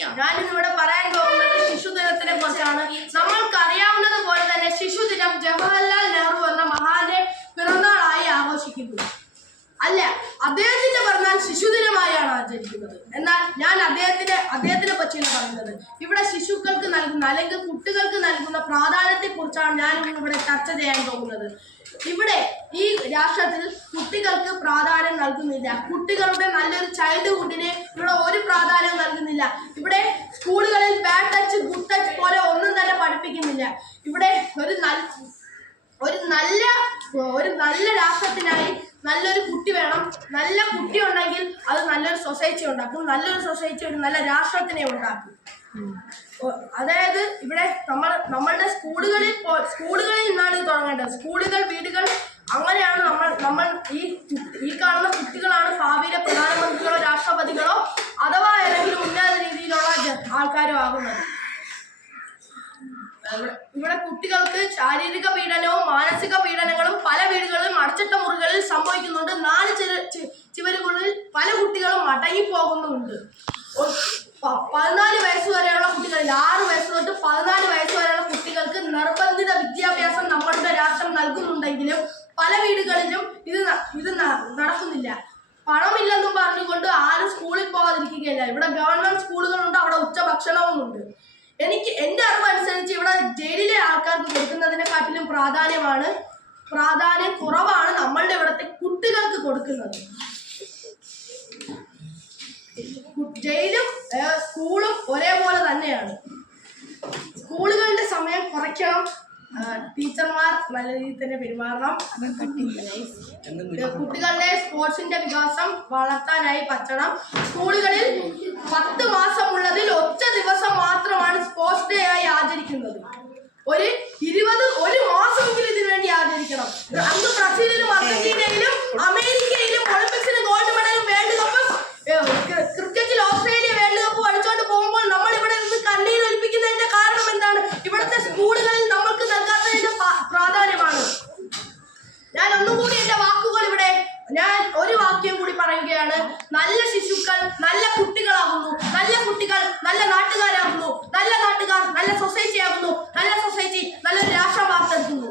ഞാനിന്നിവിടെ പറയാൻ പോകുന്നത് ശിശുദിനത്തിനെ കുറിച്ചാണ്. നമ്മൾക്കറിയാവുന്നത് പോലെ തന്നെ ശിശുദിനം ജവഹർലാൽ നെഹ്റു എന്ന മഹാന്റെ പിറന്നാളായി ആഘോഷിക്കുന്നു. അല്ല, അദ്ദേഹത്തിന്റെ പിറന്നാൾ ശിശുദിനമായാണ് ആചരിക്കുന്നത്. എന്നാൽ ഞാൻ അദ്ദേഹത്തിനെ പറ്റിയാണ് പറയുന്നത്. ഇവിടെ ശിശുക്കൾക്ക് നൽകുന്ന അല്ലെങ്കിൽ കുട്ടികൾക്ക് നൽകുന്ന പ്രാധാന്യത്തെ കുറിച്ചാണ് ഞാൻ ഇവിടെ ചർച്ച ചെയ്യാൻ പോകുന്നത്. ഇവിടെ ഈ രാഷ്ട്രത്തിൽ കുട്ടികൾക്ക് പ്രാധാന്യം നൽകുന്നില്ല. കുട്ടികളുടെ നല്ലൊരു ചൈൽഡ്ഹുഡിന് ഇവിടെ ഒരു പ്രാധാന്യം നൽകുന്നില്ല. ഇവിടെ സ്കൂളുകളിൽ ബാഡ് ടച്ച് ഗുഡ് ടച്ച് പോലെ ഒന്നും തന്നെ പഠിപ്പിക്കുന്നില്ല. ഇവിടെ ഒരു നല്ല രാഷ്ട്രത്തിനായി നല്ലൊരു കുട്ടി വേണം. നല്ല കുട്ടി ഉണ്ടെങ്കിൽ അത് നല്ലൊരു സൊസൈറ്റി ഉണ്ടാക്കും. നല്ലൊരു സൊസൈറ്റി ഒരു നല്ല രാഷ്ട്രത്തിനെ ഉണ്ടാക്കും. അതായത് ഇവിടെ നമ്മളുടെ സ്കൂളുകളിൽ നിന്നാണ് തുടങ്ങേണ്ടത്. സ്കൂളുകൾ, വീടുകൾ, അങ്ങനെയാണ് നമ്മൾ ഈ കാണുന്ന കുട്ടികളാണ് ഭാവിയിലെ പ്രധാനമന്ത്രികളോ രാഷ്ട്രപതികളോ അഥവാ ഏതെങ്കിലും ഉന്നത രീതിയിലുള്ള ആൾക്കാരോ ആകുന്നത്. ഇവിടെ കുട്ടികൾക്ക് ശാരീരിക പീഡനവും മാനസിക പീഡനങ്ങളും പല വീടുകളിലും അടച്ചിട്ട മുറികളിൽ സംഭവിക്കുന്നുണ്ട്. 4 ചുവരുകളിൽ പല കുട്ടികളും മടങ്ങിപ്പോകുന്നുമുണ്ട്. 14 വയസ്സ് വരെയുള്ള കുട്ടികളിൽ 6 വയസ്സ് തൊട്ട് 14 വയസ്സ് വരെയുള്ള കുട്ടികൾക്ക് നിർബന്ധിത വിദ്യാഭ്യാസം നമ്മളുടെ രാഷ്ട്രം നൽകുന്നുണ്ടെങ്കിലും പല വീടുകളിലും ഇത് നടക്കുന്നില്ല. പണമില്ലെന്നും പറഞ്ഞുകൊണ്ട് ആരും സ്കൂളിൽ പോകാതിരിക്കുകയല്ല. ഇവിടെ ഗവൺമെന്റ് സ്കൂളുകളുണ്ട്, അവിടെ ഉച്ചഭക്ഷണവും ഉണ്ട്. എൻ്റെ അറിവനുസരിച്ച് ഇവിടെ ജയിലിലെ ആൾക്കാർക്ക് കൊടുക്കുന്നതിനെക്കാട്ടിലും പ്രാധാന്യം കുറവാണ് നമ്മളുടെ ഇവിടുത്തെ കുട്ടികൾക്ക് കൊടുക്കുന്നത്. ജയിലും സ്കൂളും ഒരേപോലെ തന്നെയാണ്. സ്കൂളുകളുടെ സമയം കുറയ്ക്കണം. ടീച്ചർമാർ നല്ല രീതിയിൽ തന്നെ പെരുമാറണം. കുട്ടികളുടെ സ്പോർട്സിന്റെ വികാസം വളർത്താനായി പറ്റണം. സ്കൂളുകളിൽ 10 മാസം ഉള്ളതിൽ ഒറ്റ ദിവസം മാത്രമാണ് സ്പോർട്സ് ഡേ ആയി ആചരിക്കുന്നത്. ഒരു മാസമെങ്കിലും ഇതിനു വേണ്ടി ആചരിക്കണം. അന്ന് ബ്രസീലിലും അർജന്റീനയിലും അമേരിക്കയിലും ഒളിമ്പിക്സിന് ഗോൾഡ് മെഡലും വേൾഡ് കപ്പും ക്രിക്കറ്റിൽ ഓസ്ട്രേലിയ വേൾഡ് കപ്പ് കളിച്ചുകൊണ്ട് പോകുമ്പോൾ നമ്മൾ ഇവിടെ നിന്ന് കണ്ണീരൊലിപ്പിക്കുന്നതിന്റെ കാരണം എന്താണ്? ഇവിടുത്തെ സ്കൂളുകളിൽ നമ്മൾക്ക് നൽകാത്തതിന്റെ പ്രാധാന്യമാണ്. ഞാൻ ഒന്നുകൂടി എന്റെ വാക്കുകൾ ഞാൻ ഒരു വാക്യം കൂടി പറയുകയാണ്. നല്ല ശിശുക്കൾ നല്ല കുട്ടികളാകുന്നു. നല്ല കുട്ടികൾ നല്ല നാട്ടുകാരാകുന്നു. നല്ല നാട്ടുകാർ നല്ല സൊസൈറ്റി ആകുന്നു. നല്ല സൊസൈറ്റി നല്ലൊരു രാഷ്ട്രം വാർത്തെടുക്കുന്നു.